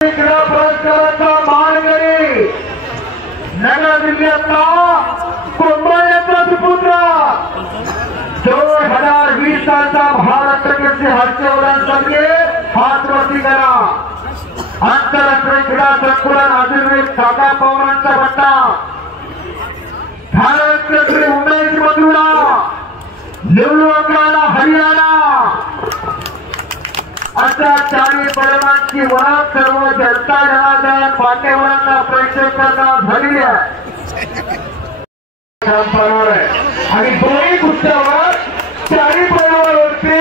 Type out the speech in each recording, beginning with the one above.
क्रीडा पुरस्काराचा मानकरी नगर जिल्ह्यातला कुंभाळ्याचा सुपुत्र 2020 सालचा महाराष्ट्र केसरी हर्षवर्धन हात वरती करा। आंतरराष्ट्रीय क्रीडा संकुलन अजून काका पवारांचा पट्टा भारत केसरी उमेश मधुरा निवडणुकाला हरियाणा अशा चारी पैलवानांची ओळख सर्व जनता जनार्दन मान्यवरांना प्रेक्षकांना झालेली आहे आणि दोन्ही कुस्त्यावर चारी पैलवानांवरती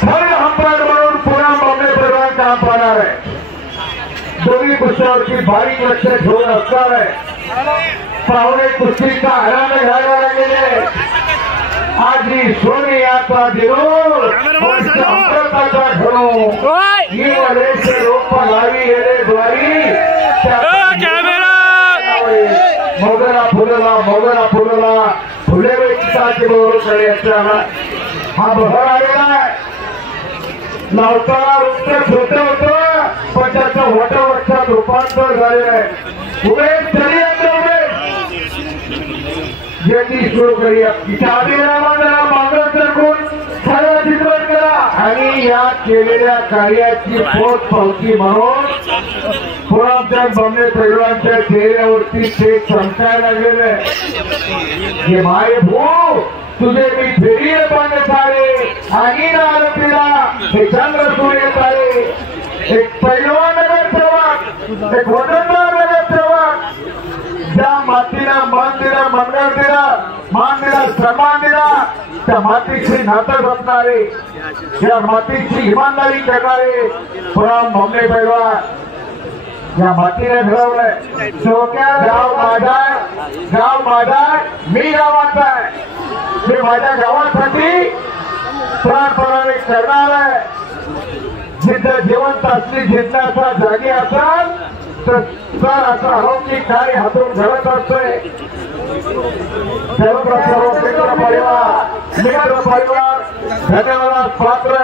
थर्ड अंपायर म्हणून पुन्हा बॉम्बे पैलवान काम पाहणार आहे। दोन्ही कुस्त्यावरती बारीक लक्ष ठेवून असणार आहे। पाहुणे कुस्तीचा आराम घ्यायला लागलेले आज ही सोनियाचा दिनोर अमृताचा घडो ही रोप लावी येणे द्वारी मोगरा फुलला फुले वेचाचे बरोबर करायचा हा बहर आलेला आहे। लावताना वृक्ष छोटे होतं पण त्याचं वटवृक्षात रूपांतर झालेलं आहे। उमेश चली यांनी सुरू करूया जरा मागं सरकून सर्व चित्रपट करा आणि या केलेल्या कार्याची पोच पावती म्हणून पुण्याच्या बॉम्बे पैलवानच्या चेहऱ्यावरती ते चमकायला लागलेले हे माय भू तुझे मी फेरी पाणी सारे आणि आरोपीला हे चंद्र सूर्य सारे एक पैलवान नगर सेवक एक वडनदार नगर सेवक ज्या मातीला मान दिला मनगड दिला मान दिला सन्मान दिला त्या मातीची नातं जपणारे या मातीची इमानदारी करणारे पुन्हा बॉम्बे पैलवान या मातीने घडवलंय गाव माझा मी गावाचा आहे हे माझ्या गावासाठी प्राणपणाने करणार आहे। जिथं जिवंत असली जिंकण्याचा जागी असाल तर असं अलौकिक कार्य हातून घडत असतोय। मित्र परिवार धन्यवाद पात्र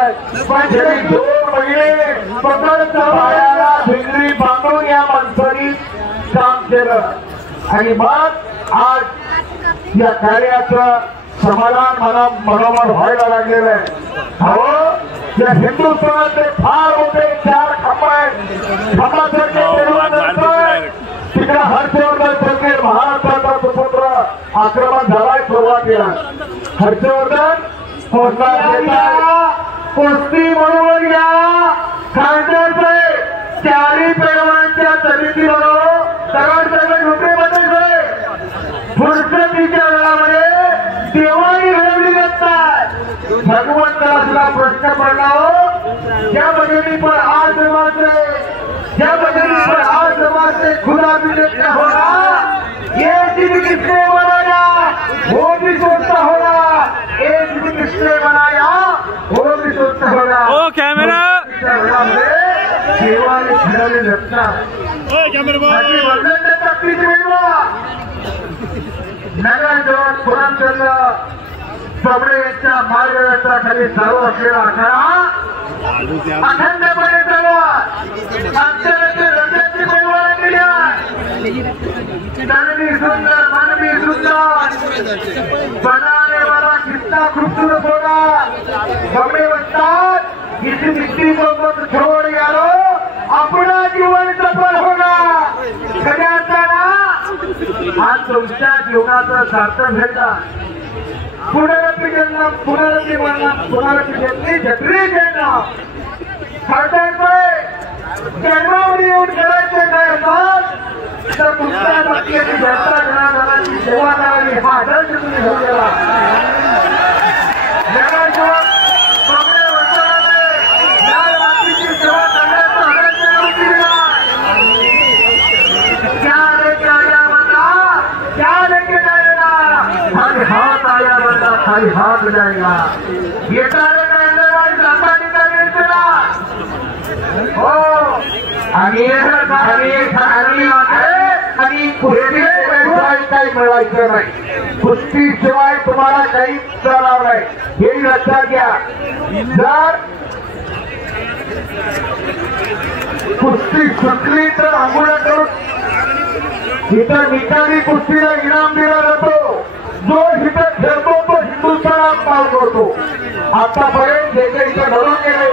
पण दोन महिने पकडचा पायाला भिंगरी बांधून या माणसांनी काम केलं आणि मग आज या कार्याचं समाधान मनोमन व्हायला लागलेलं आहे। हो या हिंदुस्थानाचे फार मोठे 4 खांब आहेत। खांबासारखे तिकडे हर्षवर्धन सरकार महाराष्ट्राचा सुपुत्र आक्रमण झालाय सुरुवातीला हर्षवर्धन कुस्ती म्हणून या खासदारचे चारी पैलवानांच्या समिती म्हणून दगड होते बदलले फुरसतीच्या वेळामध्ये देवाणी घडवली जातात। भगवंताला सुद्धा प्रश्न पडला हो ज्या बजनी पर आज जब पर आज से खुदा भी देखता होगा ये दिन किसने बनाया वो भी सोचता होगा ये दिन किसने बनाया वो भी सोचता होगा। ओ कैमरा देवाने घडवले जातात नगर जवळ पुराणचंद्र प्रभुणे यांच्या मार्गदर्शनाखाली सर्व असलेला आखाडा अखंडपणे चालवा। आमच्याकडे रंगाची पैलवान दिल्या तनवी सुंदर मनवी सुंदर बनाने वाला कितना खूबसूरत होगा हमें म्हणतात इसी मिट्टी को मत छोड़ यारो अपना जीवन सफल होगा। खऱ्या अर्थानं आज तुमच्या जीवनाचं सार्थक भेटा पुनरपी जन्म पुनरपी मरण पुनरपी जन्मी जगरी जन्म जन्मावरी येऊन करायचे काय असतात तर तुमच्या बाकीची जनता जनार्दनाची सेवा करावी हा आदर्श तुम्ही घेतलेला जगाशिवाय काँग्रेस वर्तनाने या बाकीची सेवा करण्याचा आदर्श दिला क्या लेके आया बंदा क्या लेके जाएगा खाली हाथ आया बंदा खाली हाथ जाएगा ये कार्य करने वाली जाता निकाल चला हो आणि काही मिळवायचं नाही कुस्ती शिवाय तुम्हाला काही चालणार नाही हे लक्षात घ्या। जर कुस्ती कुस्ती सुटली तर आंघोळ्या करून इथं निकाली कुस्तीला इनाम दिला जातो. जो इथं खेळतो तो हिंदुस्थानात नाव करतो. आतापर्यंत जे काही इथं घडून गेले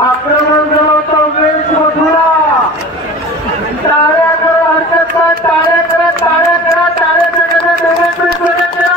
आक्रमण झालं होतं उमेश मथुरा. टाळ्या करा, हरकत नाही, टाळ्या करा, टाळ्या करा, टाळ्या करा, देवेंद्र करा.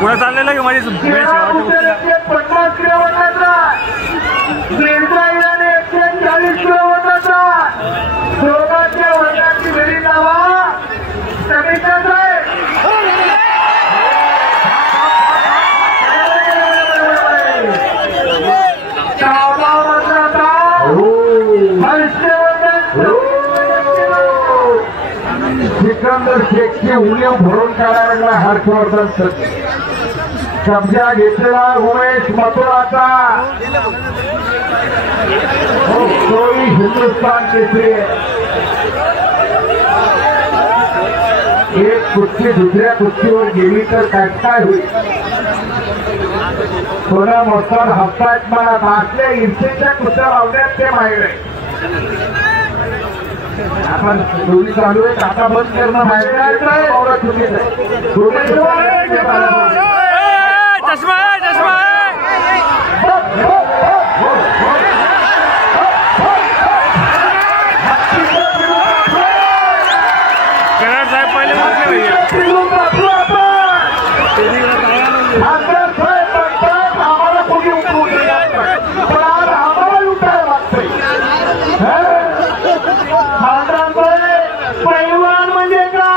पुढे चाललेलं की माझी 50 किलोमीटरचा इस्रायलने 140 किलोमीटरचा दोघांच्या वर्गाची बेरीज लावा. समितीचा सिकंदर शेखची उणीव भरून काढायला हर्षवर्धन कब्जा घेतलेला उमेश मथुराचा तोही हिंदुस्थान केसरी. एक कुस्ती दुसऱ्या कुस्तीवर गेली तर काय होईल. थोडा मोठा हप्ताच मला असल्या इर्षेच्या कुस्त्या लावण्यात ते माहीत आहे. आपण दोन्ही चालू आहे. आता बंद करणं माहिती आहे. चष्मा चष्मा कराड साहेब पहिले आम्हाला कोणी उठवू पण आज आम्हाला उठायला लागतंय. पैलवान म्हणजे का?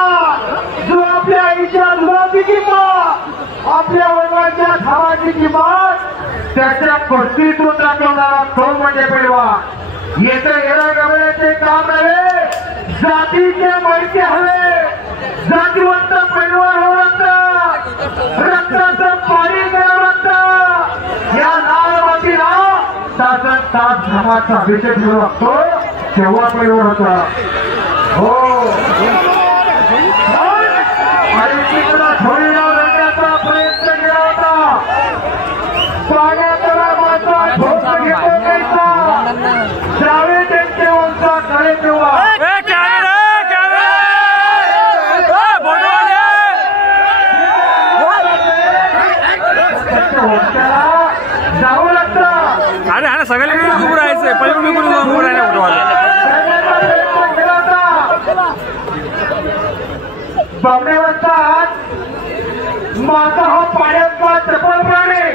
जो आपल्या आईच्या दुधाची किंमत, आपल्या वडिलांच्या खावाची किंमत त्याच्या कुस्तीतून दाखवणारा तो म्हणजे पैलवान. येथे येणं गमण्याचे काम नव्हे, जातीचे मडके हवे. जातीवंत पैलवान होऊ लागतात, रक्ताचं पाणी करावं लागतं. या लाल मातीला तासन तास घामाचा अभिषेक घेऊ लागतो. तेव्हा पैलवान होता. हो आणि तिकडा धोळीला रंगाचा प्रयत्न केला होता. पाण्याचा माता झोप घेतो घ्यायचा द्रावे त्यांचे वंशा खरे तेव्हा जावं लागतं. अरे हा ना सगळ्यांनी उभं राहायचंय. पहिले उभं राहायला बघण्यावरतात माझा हा पाण्यातला चपल प्राणी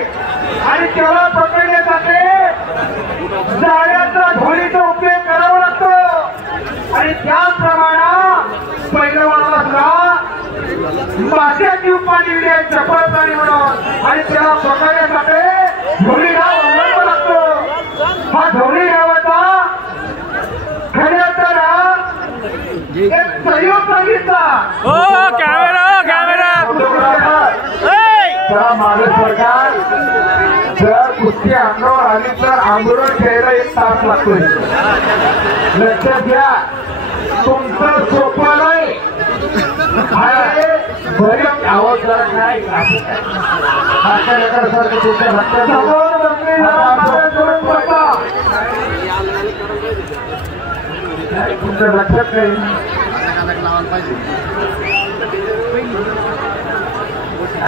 आणि त्याला पकडण्यासाठी जाळ्याचा ढोलीचा उपयोग करावा लागतो. आणि त्याचप्रमाणे पैलवानाला माश्याची उपाधी दिली आहे चपल प्राणी म्हणून. आणि त्याला पकडण्यासाठी ढोलीला वापरावा लागतो. हा ढोली गावाचा खऱ्या तर एक सहयोग सांगितला. महाराष्ट्र सरकार जर कुस्ती अंगावर आली तर आंदोलन खेळायला 1 तास लागतोय. लक्षात घ्या, तुमचं सोपं नाही. बरेच आवाज करत नाही. सारखं तुमच्या तुमच्या लक्षात नाही.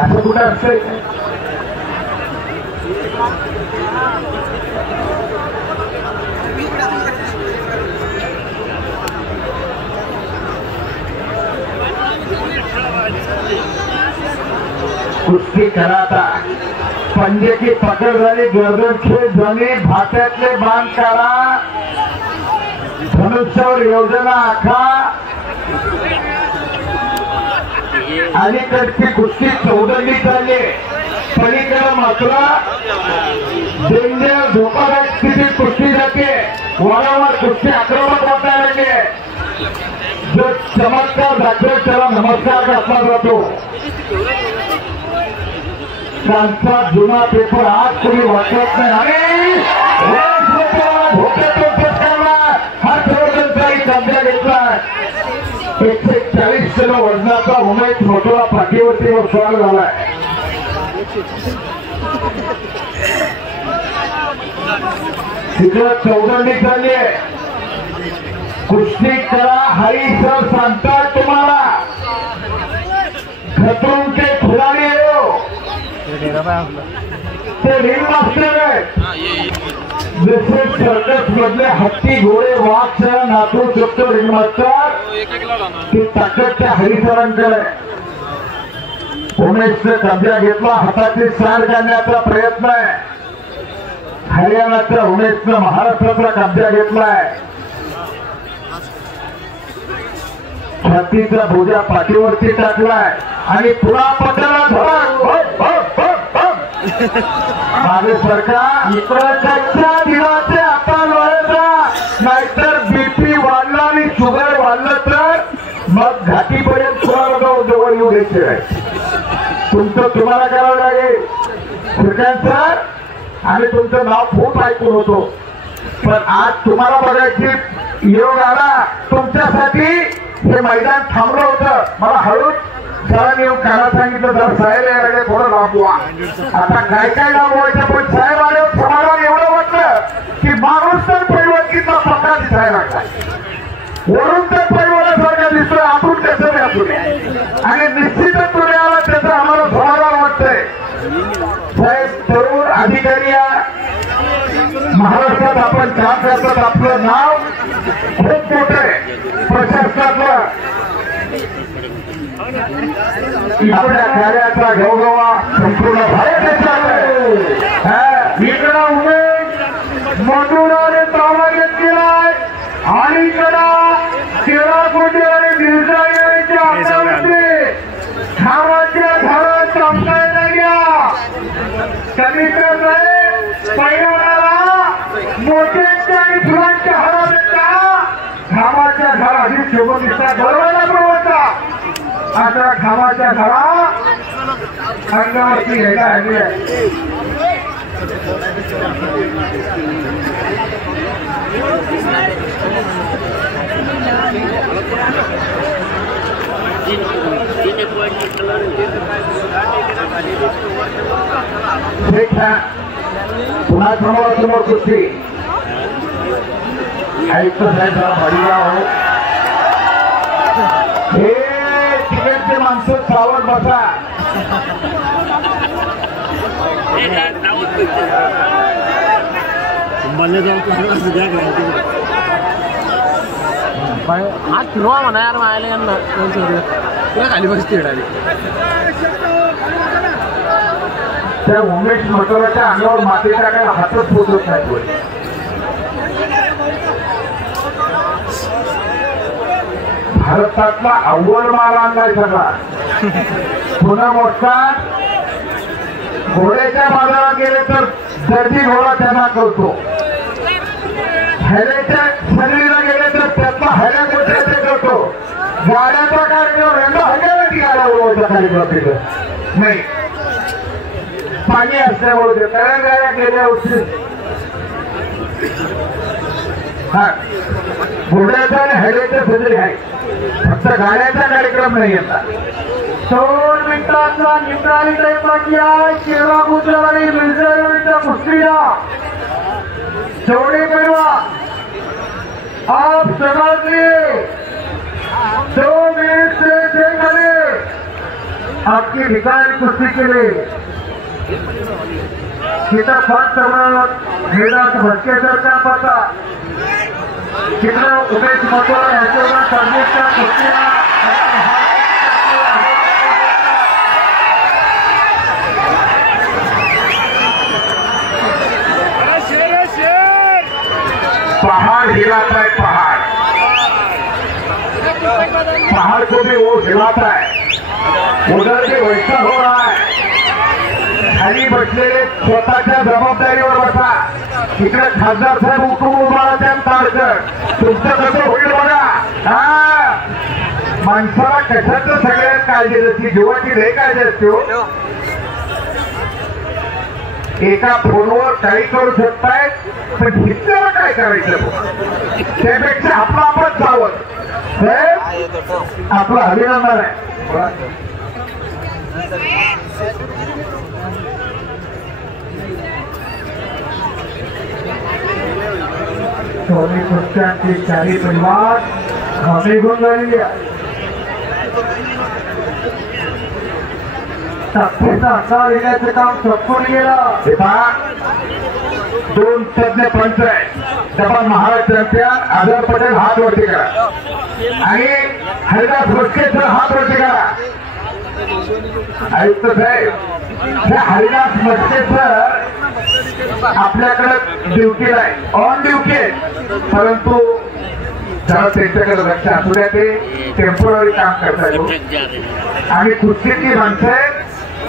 असं कुठं असतंय. कुस्ती कराता पंजे की पकड झाली. गर्दन खेळ झाली. भात्यातले बाण काढा. धनुष्यावर योजना आखा. अलीकडची कुस्ती चौदंडी चालली. पलीकडे मात्र डेंजर धोकादायक स्थितीत कुस्ती जाते. वारंवार कुस्ती आक्रमक वाटायला लागले. जो चमत्कार दाखवेल त्याला नमस्कार घातला जातो. त्यांचा जुना पेपर आज कोणी वाचत नाही आणि हा सर्वजणचाही कब्जा घेतला. 140 किलो वजनाचा उमेश मोठा पाठीवरती स्वार झालाय. तिकडं चौदंडी चालली आहे. कुस्ती करा हरी सर सांगतात तुम्हाला. खतरों के खिलाडी हो ते रिंग मास्टर आहेत. जसे सर्कस मधले हत्ती घोडे वाघ नाचू शकतो रिंग मास्टर ती ताकद त्या हरिसरांकडे. उमेशने कब्जा घेतला. हाताची सार करण्याचा प्रयत्न आहे. हरियाणाच्या उमेशने महाराष्ट्राचा कब्जा घेतलाय. छातीचा भोजा पाठीवरती टाकलाय आणि पुन्हा पत्राला मागे सरकार इकडच्या दिनाचे आता लोळायचा. नाहीतर बीपी वाढला आणि शुगर वाढलं तर मग घाटीपर्यंत तुम्हाला जवळ येऊ द्यायचे आहे. तुमचं तुम्हाला करावं लागेल. सर आणि तुमचं नाव खूप ऐकून होतो पण आज तुम्हाला बघायची योग आला. तुमच्यासाठी हे मैदान थांबलं होतं. मला हळूच सरांनी येऊन काढा सांगितलं जर साहेब यायला थोडं लाभवा. आता काय काय लाभवायचं पण साहेब आल्यावर समाधान एवढं वाटलं की माणूस तर पैलवानकीचा पक्का दिसायला लागला. वरून तर पैलवानासारखा दिसतोय. आपण कसं व्यापून आणि निश्चितच तुम्ही आला त्याचं आम्हाला समाधान वाटतंय. साहेब तरुण अधिकारी महाराष्ट्रात आपण काम करतात. आपलं नाव खूप मोठं आहे प्रशासनातलं. आपल्या कार्याचा गौरवा संपूर्ण भारत देशात आहे. इकडं उमेश मधुराने ताबा घेतलेलाय आणि इकडं केळाकोटे आणि गिरजाच्या हातामध्ये धाराच्या धारा चमकायला लागल्या. सगळीकडे पैलवानाला मोठ्यांच्या आणि फुलांच्या हारा देता घामाच्या धारा अधिक शोभून दिसतात. बरोबर होता आता घामाच्या धारा अंगावरती घ्यायला हवी आहे. पुन्हा समोरासमोर कुस्ती. आयुक्त साहेब बढिया हो. हे तिकडचे माणसं सावध बसा. आज फिरवा म्हणा यार मायला तुला खाली बसते. त्या उमेश मटोराच्या अंगावर माती टाकायला हातच पोचत नाही. भारतातला अव्वल माल आणलाय सगळा. पुन्हा मोठा घोड्याच्या बाजारात गेले तर दर्दी घोडा त्यांना करतो. हैऱ्याच्या शरीराला गेले तर त्यातला हैऱ्या गोष्टी करतो. गाड्याचा कार्यक्रम वेगळा हॅल्यावरती गाड्या उडवायचा कार्यक्रम नाही. पाणी असल्यामुळे त्या गाड्या गेल्या वर्षी घोड्याचा आणि हैऱ्याच्या सजरी आहे. फक्त गाड्याचा कार्यक्रम नाही येतात. 2 मिनिटांचा निकाली टाईम बाकी आहे. केळा गुजर आणि मिरजाच्या कुस्तीला शेवटी पैलवान आप समाजले 2 मिनट से आपकी ठिकाणी कुस्ती केली. तिथं फार प्रमाणात हेरात भटकेसारखा पाहता. तिकडं उमेश मधुरा यांच्यावर सर्वेच्या कुस्तीला पहाड़ हिलाता है. पहाड़ को भी वो हिलाता है. उधर से वैसा हो रहा है. खाली बसलेले स्वतःच्या जबाबदारीवर बसा. इकडे खासदार साहेब उठून उभा राहतात ताडकर. तुमचं कसं होईल बघा. हा माणसाला कशाचं सगळ्यात काळजी असते, जीवाची लय काळजी असते हो. एका फोनवर काही करू शकतायत पण हिच्यावर काय करायचं त्यापेक्षा आपला आपण सावध. आपला अभिनंदन आहे. दोन्ही पक्षांचे चारी परिवार हमी घेऊन झालेली आहे. ताकदीचा आकार येण्याचं काम संपून गेलं. दोन तज्ञ पंच आहेत. जपान महाराष्ट्राच्या आझाद पटेल हात वरती करा आणि हरिदास मस्केसर हात वरती करा. आयुक्त साहेब हे हरिदास मस्केसर आपल्याकडे ड्युटीला आहे, ऑन ड्युटी आहे, परंतु जरा त्यांच्याकडे लक्ष असू द्या. ते टेम्पोररी काम करतायत आणि कुस्तीची माणसं आहेत.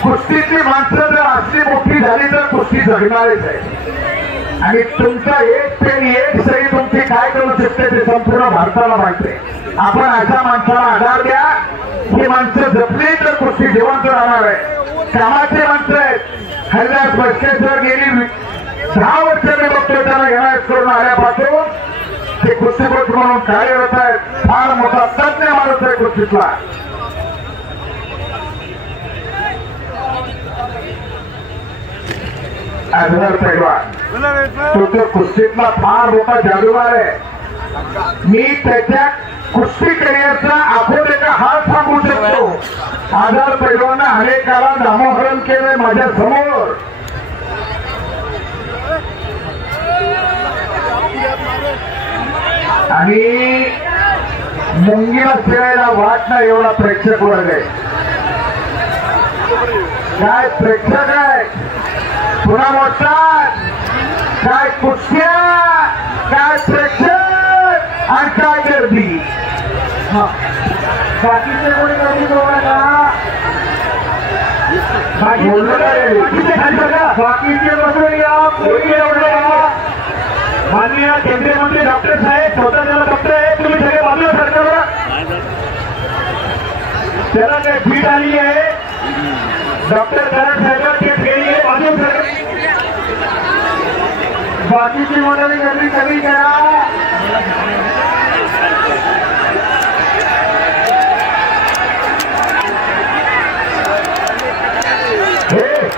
कुस्तीची माणसं जर असली मोठी झाली तर कुस्ती जगणारच आहे. आणि तुमचा एक पेन एक सही तुमची काय करू शकते ते संपूर्ण भारताला माहिती आहे. आपण अशा माणसाला आधार द्या. ही माणसं जपली तर कुस्ती जिवंत राहणार आहे. कामाचे माणसं आहेत. हरिदास मस्केसर गेली 10 वर्ष मी बघतोय त्याला एनआयएस करून आल्यापासून ते कुस्तीपटू म्हणून कार्यरत आहेत. फार मोठा तज्ञ माणूस आहे कुस्तीतला. अजहर पैलवान तो तर कुस्तीतला फार मोठा जादूगार आहे. मी त्याच्या कुस्ती करिअरचा आखोड एका हात सांगू शकतो. अजहर पैलवानं अनेकाला नामोहरण केलंय माझ्या समोर. आणि मुंगीला फिरायला वाट नाही एवढा प्रेक्षक वर्ग आहे. काय प्रेक्षक आहे, पुन्हा मोठा काय कुस्त्या, काय प्रेक्षक आणि काय गर्दी. बाकीचे कोणी गर्दी बघा. बाकीचे बसून या कोणी एवढं. माननीय केंद्रीय मंत्री डॉक्टर साहेब स्वतः त्याला डॉक्टर आहे. तुम्ही सगळे बाजूला सरकारला त्याला काही भीट आली आहे. डॉक्टर कराड साहेब ते गेली आहे बाजूला. बाकीची मंडळी गर्दी कमी करा.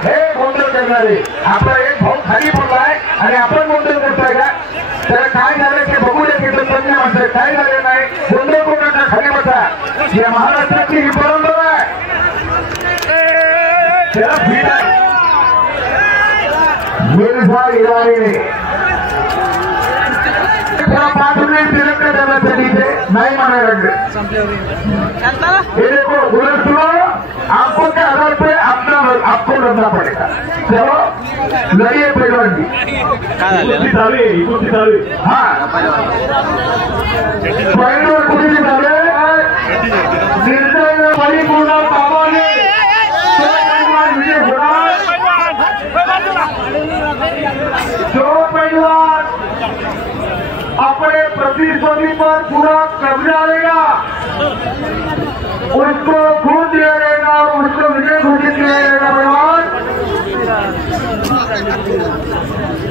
हे गोंधळ करणारे आपला एक भाऊ खाली पडलाय आणि आपण गोंधळ करताय का. त्याला काय झालं ते बघू द्या. तिथं तज्ञ माणसं काय झाले नाही. गोंधळ कोणाचा खाली बसा. या महाराष्ट्राची ही परंपरा आहे. त्याला भीट आहे. मिर्झा इराणी 5 मिनट तिलक करण्यासाठी ते नाही म्हणायला लागले. ये देखो उधर सुनो, आपको क्या 1000 रुपये आपको लड़ना पड़ेगा. चलो लड़िए पहलवान जी. हाँ पहलवान कुछ झाले निर्णय परिपूर्ण कामाने विजय होणार. जो पहलवान अपने प्रतिस्पर्धी पर पूरा कब्जा लेगा उसको खून दिया जाएगा और उसको विजय घोषित किया जाएगा. पहलवान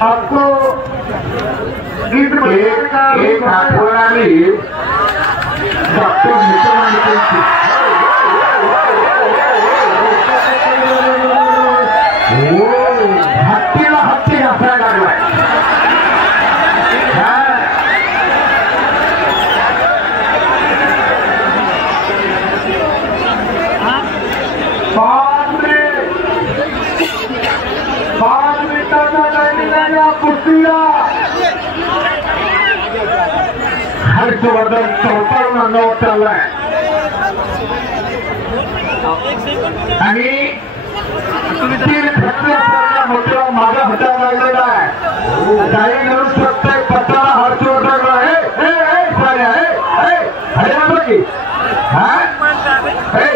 आपको एक आठवड्याने डॉक्टर हत्तीला हत्ती घासायला लागलाय. हर्षवर्धन चौपन्न अंगावर चाललाय आणि 3 मोठ्या माझा हटावा लागलेला आहे. काही करू शकतोय पत्राला हर्षवर्धन आहे. हरियाणा की हा अरे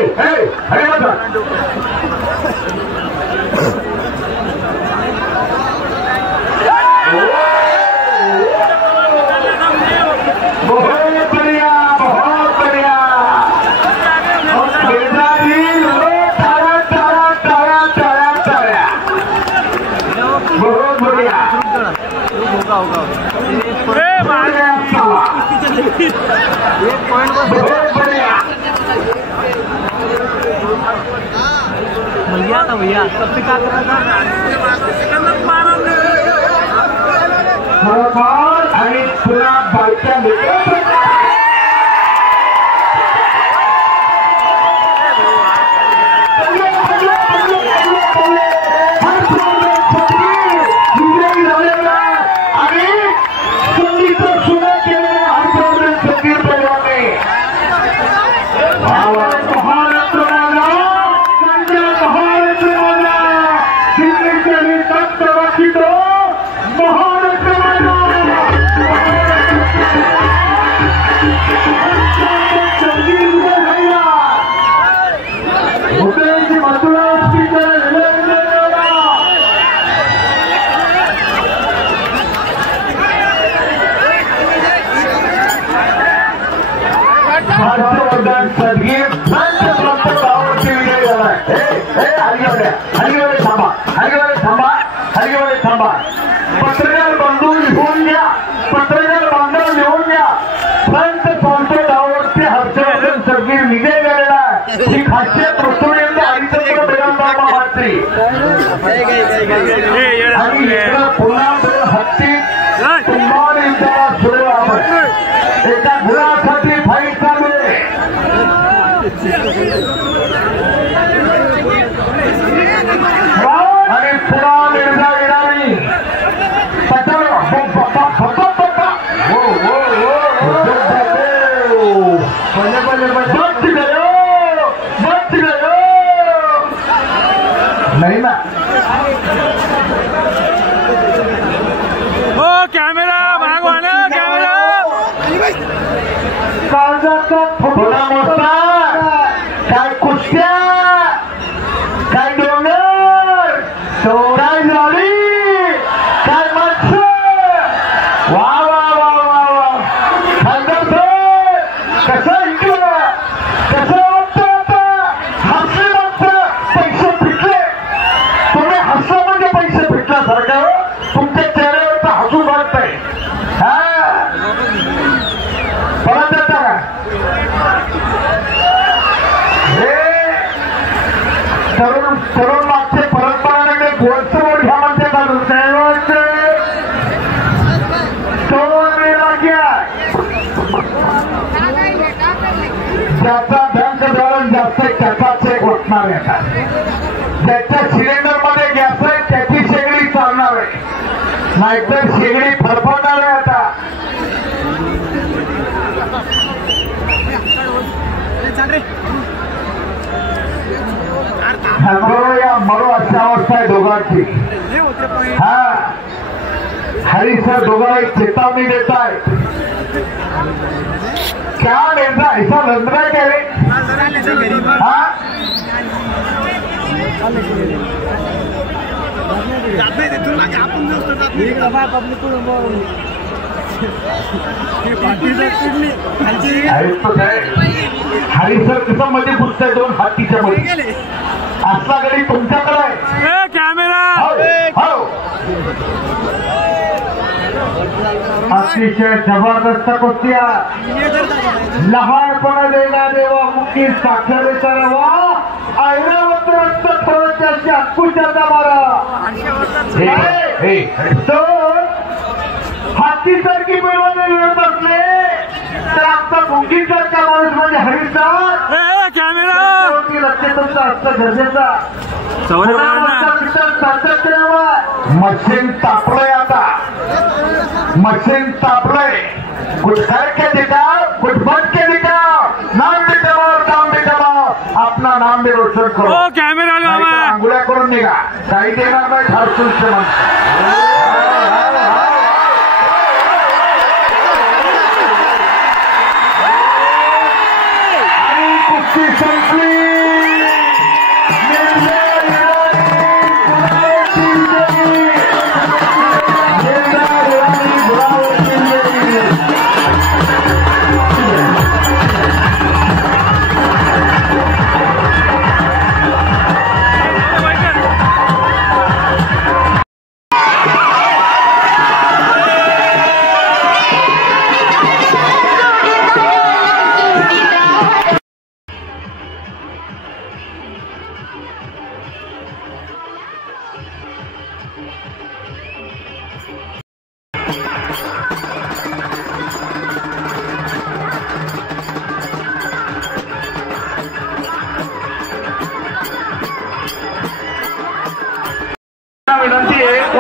भैया था भैया कब से क्या कर रहा आणि तुला बायच्या पत्रकार बांधव लिहून घ्या संत संसदावरती हर्षवर्धन सगळी निघे गेलेला ही खासियत रसोडीचा हरिचंद्र बेगमबाबा मात्री आणि इकडं पुन्हा दोन हत्ती कुंभार युद्धाला सुरू आहे एका गुणासाठी फाईट चालू आहे आणि पुन्हा निर्णय येणारी नहीं ना ओ कॅमेरा भागवाना कॅमेरा काळजाचा थोडा मोठा काय कुस्त्या काय डोंगर काय झाडी काय माणसं वा वा वा वा वा कसं ऐकलं कसं वाटतं आता हसले मात्र पैसे फिटले तुम्ही हसलं म्हणजे पैसे फिटल्यासारखं तुमच्या चेहऱ्यावर तर हसू वाटतंय हा परत येता का हे तरुण मागचे परंपराकडे गोलसमोर घ्या म्हणते चालू साहेबांचे ज्याचा बँक बॅलन्स जास्त आहे त्याचा चेक वाटणार येतात ज्याच्या सिलेंडर मध्ये गॅस आहे त्याची शेगडी चालणार आहे नाहीतर शेगडी फरफडणार आहे आता मरो या मरो अशी अवस्था आहे दोघांची हा हरी सर दोघांना एक चेतावनी देत आहे क्या निर्णय ऐसा लंदरा क्या रे हाँ हरी सर कसं मध्ये पुसतंय दोन हातीच्या मध्ये असला गडी तुमच्याकडे आहे कॅमेरा अतिशय जबरदस्त कुस्त्या लहानपणा देना देवा मुक्की साक्षरता रवा ऐरावत रक्त थोडक्याशी अक्कुशाचा मारा हातीसारखी मिळवणे मिळत असले तर आमचा मुंगीसारखा माणूस म्हणजे हरिसार कॅमेरा लक्ष तुमचा असतं गरजेचा मशीन तापलंय आता मशीन तापलंय कुछ करके दिखाओ कुछ बन के दिखाओ नाम भी दबाओ नाम भी दबाओ अपना नाम भी रोशन करो कॅमेरा आंघोळ्या करून निघा काही देणार नाही झारसूनचे आणि कुस्ती संपली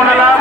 मला